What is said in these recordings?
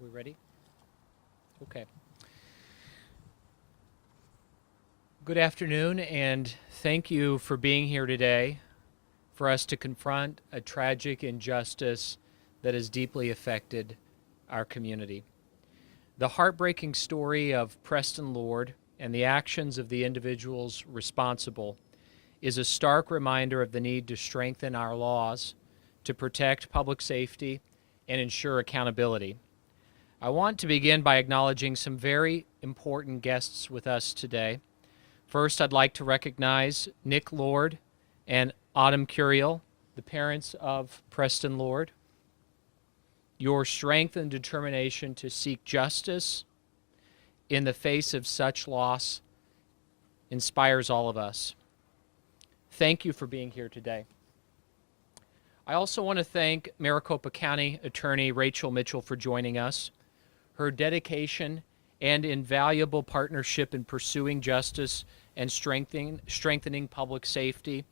We ready? Okay. Good afternoon, and thank you for being here today for us to confront a tragic injustice that has deeply affected our community. The heartbreaking story of Preston Lord and the actions of the individuals responsible is a stark reminder of the need to strengthen our laws to protect public safety and ensure accountability. I want to begin by acknowledging some very important guests with us today. First, I'd like to recognize Nick Lord and Autumn Curiel, the parents of Preston Lord. Your strength and determination to seek justice in the face of such loss inspires all of us. Thank you for being here today. I also want to thank Maricopa County Attorney Rachel Mitchell for joining us. Her dedication and invaluable partnership in pursuing justice and strengthening public safety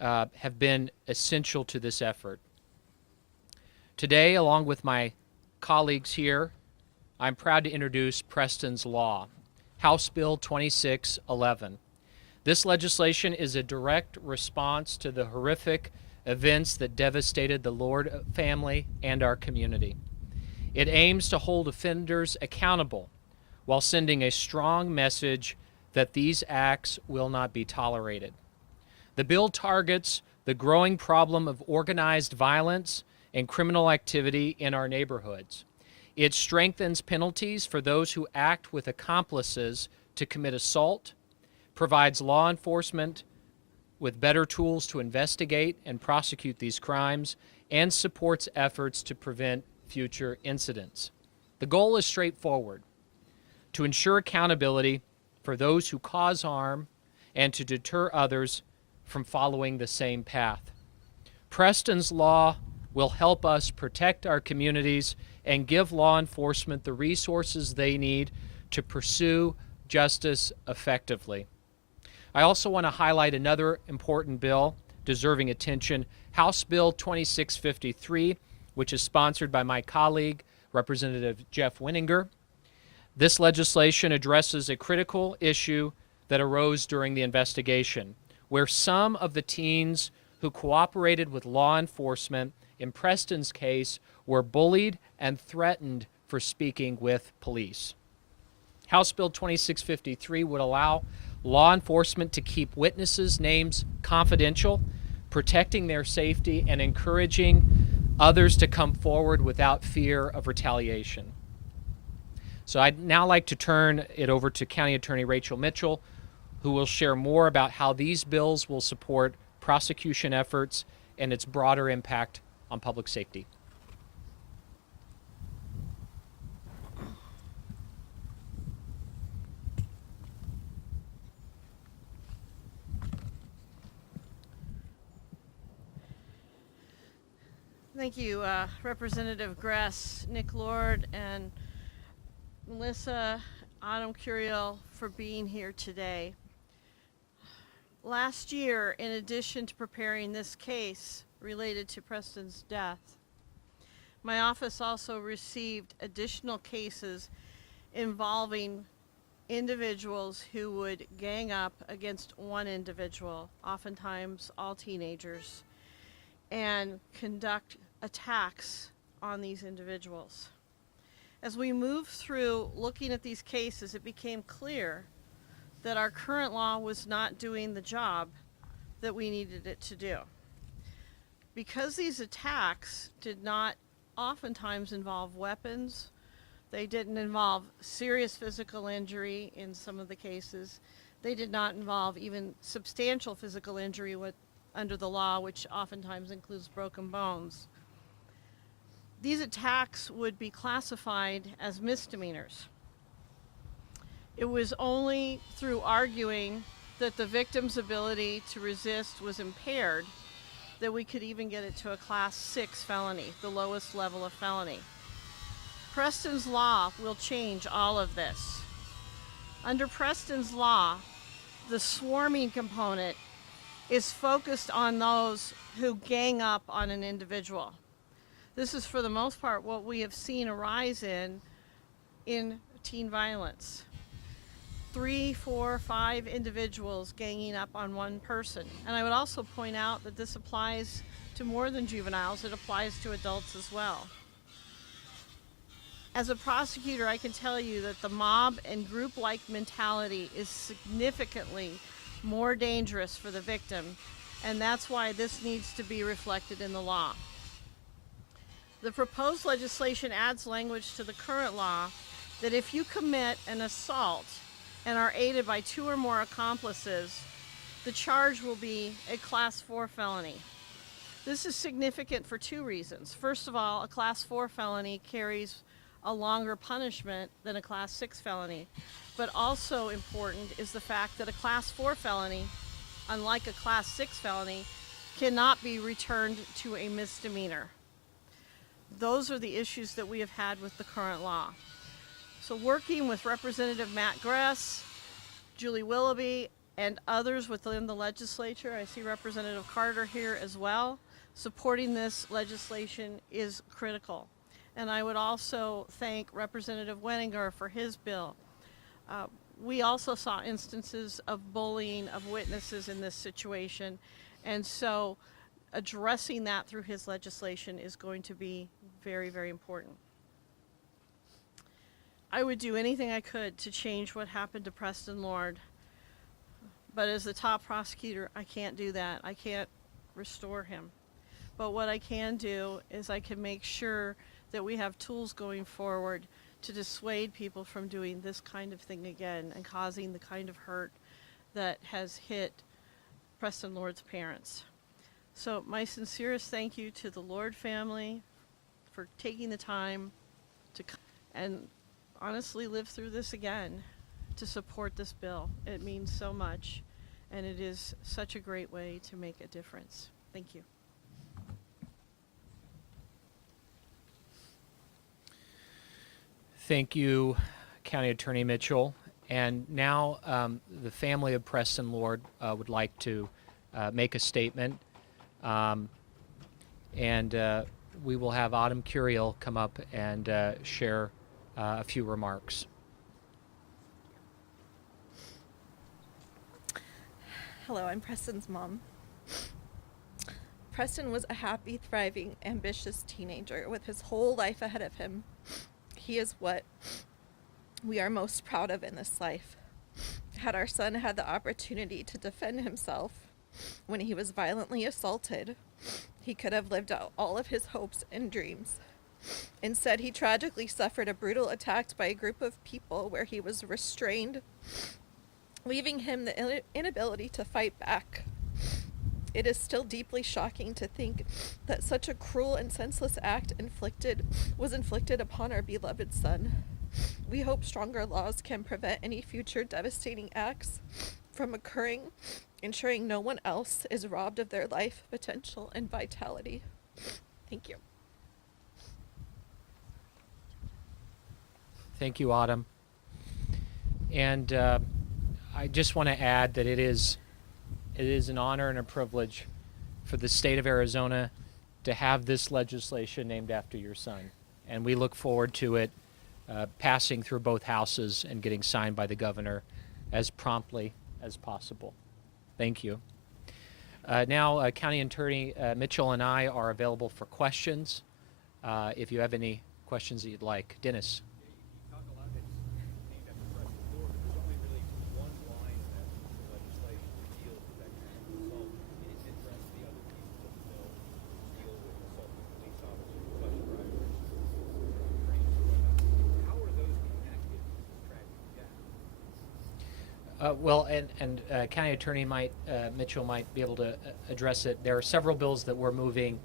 have been essential to this effort. Today, along with my colleagues here, I'm proud to introduce Preston's Law, House Bill 2611. This legislation is a direct response to the horrific events that devastated the Lord family and our community. It aims to hold offenders accountable while sending a strong message that these acts will not be tolerated. The bill targets the growing problem of organized violence and criminal activity in our neighborhoods. It strengthens penalties for those who act with accomplices to commit assault, provides law enforcement with better tools to investigate and prosecute these crimes, and supports efforts to prevent future incidents. The goal is straightforward: to ensure accountability for those who cause harm and to deter others from following the same path. Preston's Law will help us protect our communities and give law enforcement the resources they need to pursue justice effectively. I also want to highlight another important bill deserving attention, House Bill 2653, which is sponsored by my colleague, Representative Jeff Winninger. This legislation addresses a critical issue that arose during the investigation, where some of the teens who cooperated with law enforcement in Preston's case were bullied and threatened for speaking with police. House Bill 2653 would allow law enforcement to keep witnesses' names confidential, protecting their safety and encouraging others to come forward without fear of retaliation. So I'd now like to turn it over to County Attorney Rachel Mitchell, who will share more about how these bills will support prosecution efforts and its broader impact on public safety. Thank you, Representative Gress, Nick Lord, and Melissa Autumn Curiel for being here today. Last year, in addition to preparing this case related to Preston's death, my office also received additional cases involving individuals who would gang up against one individual, oftentimes all teenagers, and conduct attacks on these individuals. As we moved through looking at these cases, it became clear that our current law was not doing the job that we needed it to do. Because these attacks did not oftentimes involve weapons, they didn't involve serious physical injury in some of the cases, they did not involve even substantial physical injury under the law, which oftentimes includes broken bones. These attacks would be classified as misdemeanors. It was only through arguing that the victim's ability to resist was impaired that we could even get it to a Class 6 felony, the lowest level of felony. Preston's Law will change all of this. Under Preston's Law, the swarming component is focused on those who gang up on an individual. This is, for the most part, what we have seen arise in teen violence. 3, 4, 5 individuals ganging up on one person. And I would also point out that this applies to more than juveniles, it applies to adults as well. As a prosecutor, I can tell you that the mob and group-like mentality is significantly more dangerous for the victim, and that's why this needs to be reflected in the law. The proposed legislation adds language to the current law that if you commit an assault and are aided by 2 or more accomplices, the charge will be a Class 4 felony. This is significant for 2 reasons. First of all, a Class 4 felony carries a longer punishment than a Class 6 felony. But also important is the fact that a Class 4 felony, unlike a Class 6 felony, cannot be returned to a misdemeanor. Those are the issues that we have had with the current law. So working with Representative Matt Gress, Julie Willoughby, and others within the legislature, I see Representative Carter here as well, supporting this legislation is critical. And I would also thank Representative Wenninger for his bill. We also saw instances of bullying of witnesses in this situation, and so addressing that through his legislation is going to be very, very important. I would do anything I could to change what happened to Preston Lord, but as the top prosecutor, I can't do that. I can't restore him. But what I can do is I can make sure that we have tools going forward to dissuade people from doing this kind of thing again and causing the kind of hurt that has hit Preston Lord's parents. So my sincerest thank you to the Lord family for taking the time to come and honestly live through this again to support this bill. It means so much, and it is such a great way to make a difference. Thank you. Thank you, County Attorney Mitchell. And now the family of Preston Lord would like to make a statement. We will have Autumn Curiel come up and share a few remarks. Hello, I'm Preston's mom. Preston was a happy, thriving, ambitious teenager with his whole life ahead of him. He is what we are most proud of in this life. Had our son had the opportunity to defend himself when he was violently assaulted, he could have lived out all of his hopes and dreams. Instead, he tragically suffered a brutal attack by a group of people where he was restrained, leaving him the inability to fight back. It is still deeply shocking to think that such a cruel and senseless act was inflicted upon our beloved son. We hope stronger laws can prevent any future devastating acts from occurring, ensuring no one else is robbed of their life, potential, and vitality. Thank you. Thank you, Autumn. And I just want to add that it is an honor and a privilege for the state of Arizona to have this legislation named after your son. And we look forward to it passing through both houses and getting signed by the governor as promptly as possible. Thank you. Now, County Attorney Mitchell and I are available for questions. If you have any questions that you'd like. Dennis. County Attorney Mitchell might be able to address it. There are several bills that we're moving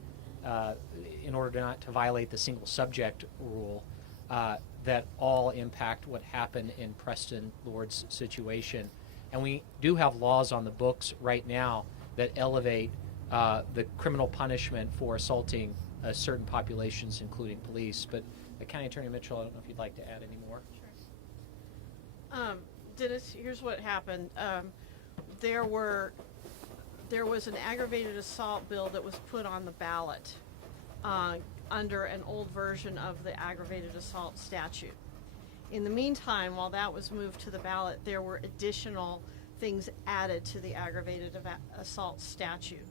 in order not to violate the single subject rule that all impact what happened in Preston Lord's situation. And we do have laws on the books right now that elevate the criminal punishment for assaulting certain populations, including police. But County Attorney Mitchell, I don't know if you'd like to add any more. Sure. Dennis, here's what happened. There were there was an aggravated assault bill that was put on the ballot under an old version of the aggravated assault statute. In the meantime, while that was moved to the ballot, there were additional things added to the aggravated assault statute.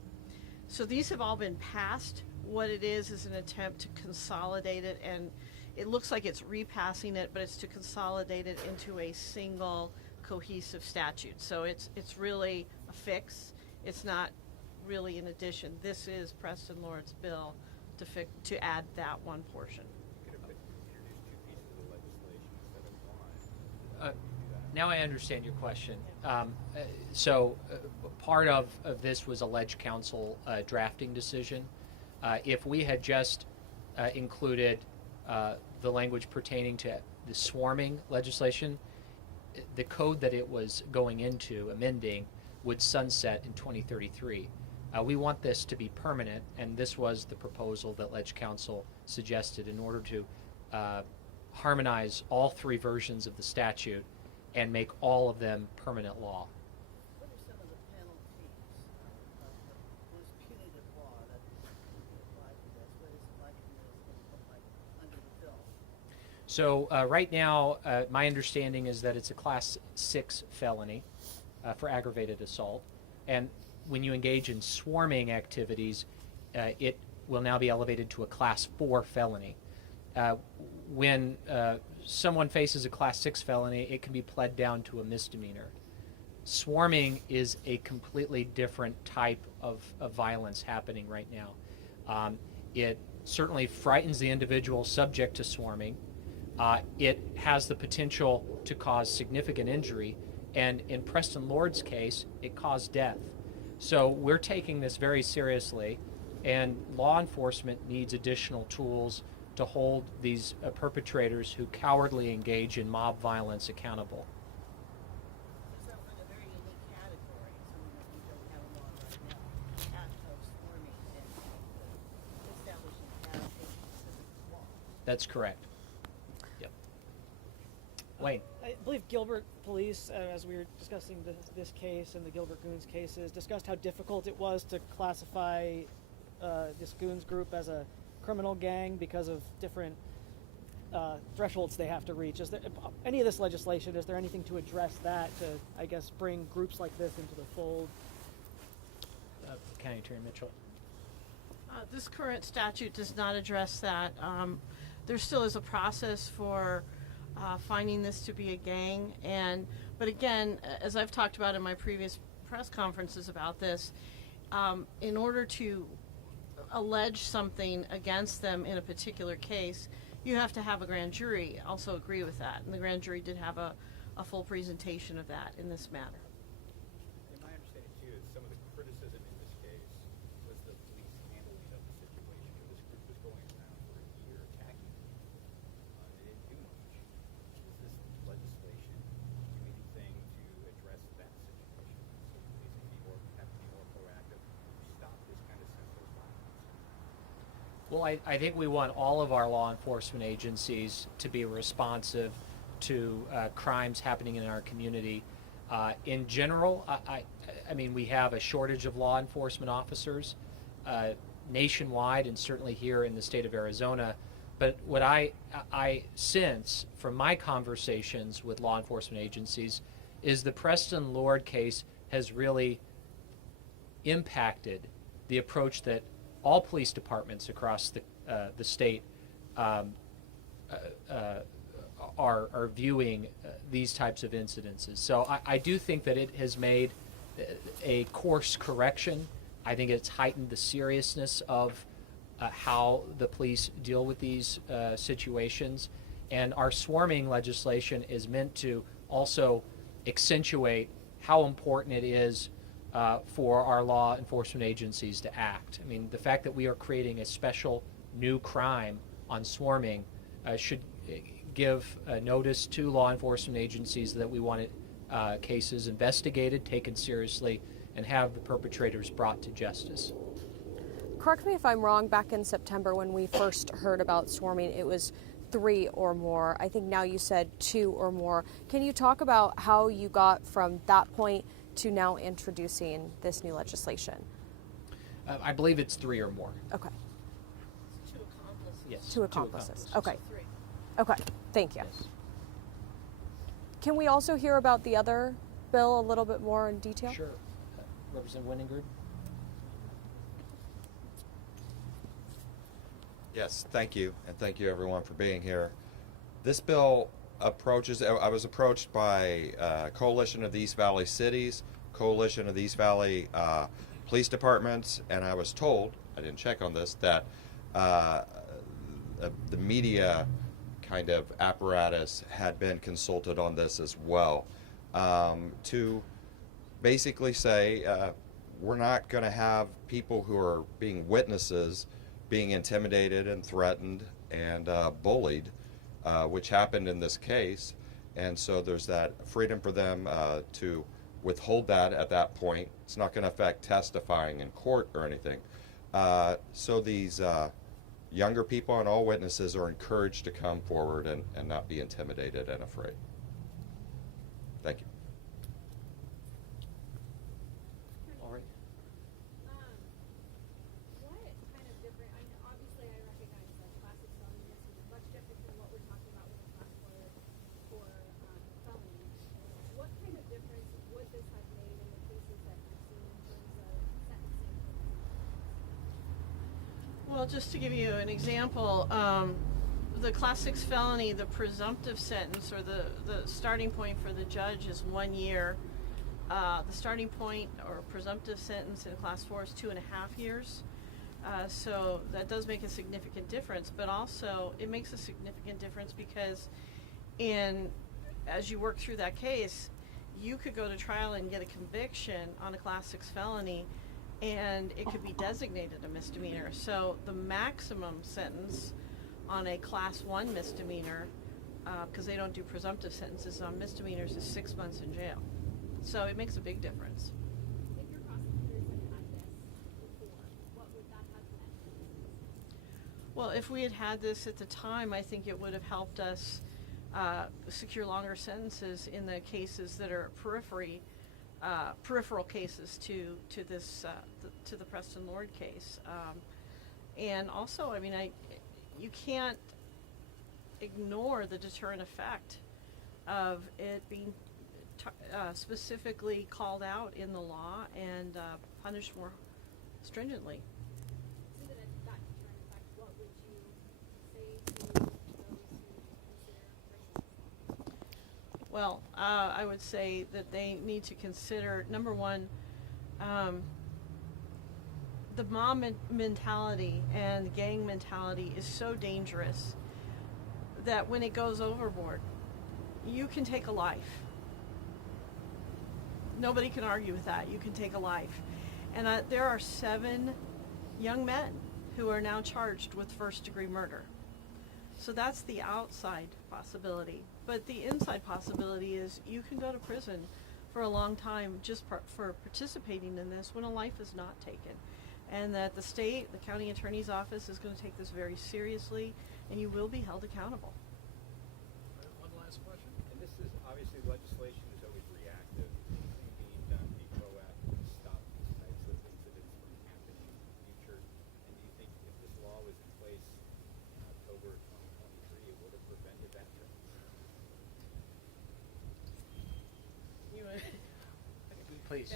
So these have all been passed. What it is an attempt to consolidate it, and it looks like it's repassing it, but it's to consolidate it into a single cohesive statute. So it's really a fix. It's not really an addition. This is Preston Lord's bill to add that one portion. Now I understand your question. Part of this was a ledge council drafting decision. If we had just included the language pertaining to the swarming legislation, the code that it was going into amending would sunset in 2033. We want this to be permanent, and this was the proposal that ledge council suggested in order to harmonize all three versions of the statute and make all of them permanent law. What are some of the penalties of this punitive law that applies to this? What is the mechanism look like under the bill? So right now, my understanding is that it's a Class 6 felony for aggravated assault. And when you engage in swarming activities, it will now be elevated to a Class 4 felony. When someone faces a Class 6 felony, it can be pled down to a misdemeanor. Swarming is a completely different type of violence happening right now. It certainly frightens the individual subject to swarming. It has the potential to cause significant injury, and in Preston Lord's case, it caused death. So we're taking this very seriously, and law enforcement needs additional tools to hold these perpetrators who cowardly engage in mob violence accountable. This sounds like a very unique category, something that we don't have a law right now, act of swarming and establishing as a specific law. That's correct. Yep. Wayne. I believe Gilbert Police, as we were discussing this case and the Gilbert Goons cases, discussed how difficult it was to classify this Goons group as a criminal gang because of different thresholds they have to reach. Is there any of this legislation, is there anything to address that, to, I guess, bring groups like this into the fold? County Attorney Mitchell. This current statute does not address that. There still is a process for finding this to be a gang, but again, as I've talked about in my previous press conferences about this, in order to allege something against them in a particular case, you have to have a grand jury also agree with that, and the grand jury did have a full presentation of that in this matter. And my understanding too is some of the criticism in this case was the police handling of the situation. This group was going around for a year attacking people. They didn't do much. Does this legislation do anything to address that situation? So police can have to be more proactive to stop this kind of senseless violence. Well, I think we want all of our law enforcement agencies to be responsive to crimes happening in our community. In general, I mean, we have a shortage of law enforcement officers nationwide and certainly here in the state of Arizona. But what I sense from my conversations with law enforcement agencies is the Preston Lord case has really impacted the approach that all police departments across the state are viewing these types of incidences. So I do think that it has made a course correction. I think it's heightened the seriousness of how the police deal with these situations. And our swarming legislation is meant to also accentuate how important it is for our law enforcement agencies to act. I mean, the fact that we are creating a special new crime on swarming should give notice to law enforcement agencies that we want cases investigated, taken seriously, and have the perpetrators brought to justice. Correct me if I'm wrong, back in September when we first heard about swarming, it was 3 or more. I think now you said 2 or more. Can you talk about how you got from that point to now introducing this new legislation? I believe it's 3 or more. Okay. Two accomplices. Yes. Two accomplices. Okay. Three. Okay. Thank you. Yes. Can we also hear about the other bill a little bit more in detail? Sure. Representative Wenningard? Yes, thank you, and thank you everyone for being here. This bill approaches, I was approached by Coalition of the East Valley Cities, Coalition of the East Valley Police Departments, and I was told, I didn't check on this, that the media kind of apparatus had been consulted on this as well, to basically say we're not going to have people who are being witnesses being intimidated and threatened and bullied, which happened in this case. And so there's that freedom for them to withhold that at that point. It's not going to affect testifying in court or anything. So these younger people and all witnesses are encouraged to come forward and not be intimidated and afraid. Thank you. All right. What kind of different, I mean, obviously I recognize that classic felony is much different than what we're talking about with a class for felony. What kind of difference would this have made in the cases that you've seen in terms of sentencing? Well, just to give you an example, the Class 6 felony, the presumptive sentence or the starting point for the judge is 1 year. The starting point or presumptive sentence in Class 4 is 2.5 years. So that does make a significant difference, but also it makes a significant difference because as you work through that case, you could go to trial and get a conviction on a Class 6 felony, and it could be designated a misdemeanor. So the maximum sentence on a Class 1 misdemeanor, because they don't do presumptive sentences on misdemeanors, is 6 months in jail. So it makes a big difference. If your prosecutors had had this before, what would that have meant? Well, if we had had this at the time, I think it would have helped us secure longer sentences in the cases that are peripheral cases to this to the Preston Lord case. And also, I mean, you can't ignore the deterrent effect of it being specifically called out in the law and punished more stringently. So that deterrent effect, what would you say to those who consider Christians? Well, I would say that they need to consider, number one, the mob mentality and gang mentality is so dangerous that when it goes overboard, you can take a life. Nobody can argue with that. You can take a life. And there are 7 young men who are now charged with first-degree murder. So that's the outside possibility. But the inside possibility is you can go to prison for a long time just for participating in this when a life is not taken. And that the state, the county attorney's office is going to take this very seriously, and you will be held accountable. One last question. And this is, obviously, legislation is always reactive. Anything being done to be proactive to stop these types of incidents from happening in the future? And do you think if this law was in place in October of 2023, it would have prevented that from Please.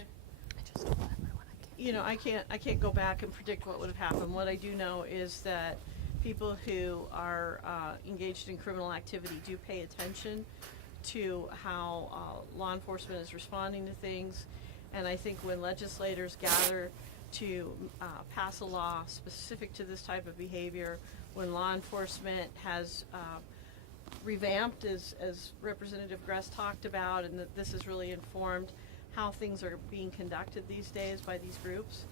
You know, I can't go back and predict what would have happened. What I do know is that people who are engaged in criminal activity do pay attention to how law enforcement is responding to things. And I think when legislators gather to pass a law specific to this type of behavior, when law enforcement has revamped, as Representative Gress talked about, and that this has really informed how things are being conducted these days by these groups,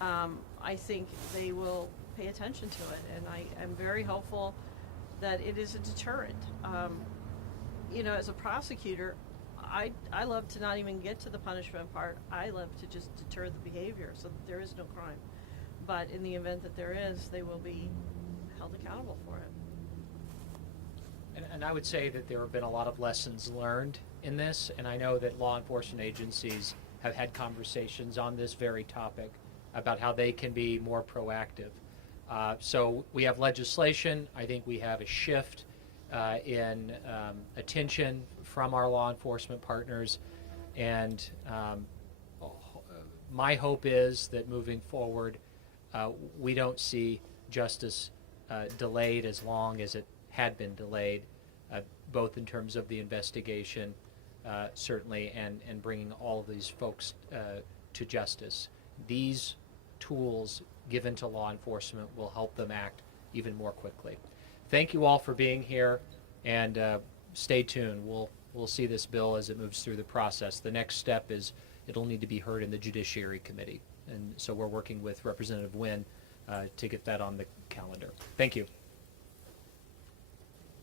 I think they will pay attention to it, and I am very hopeful that it is a deterrent. You know, as a prosecutor, I love to not even get to the punishment part. I love to just deter the behavior so that there is no crime. But in the event that there is, they will be held accountable for it. And I would say that there have been a lot of lessons learned in this, and I know that law enforcement agencies have had conversations on this very topic about how they can be more proactive. So we have legislation. I think we have a shift in attention from our law enforcement partners, and my hope is that moving forward, we don't see justice delayed as long as it had been delayed, both in terms of the investigation, certainly, and bringing all of these folks to justice. These tools given to law enforcement will help them act even more quickly. Thank you all for being here, and stay tuned. We'll see this bill as it moves through the process. The next step is it'll need to be heard in the Judiciary Committee, and so we're working with Representative Wynn to get that on the calendar. Thank you.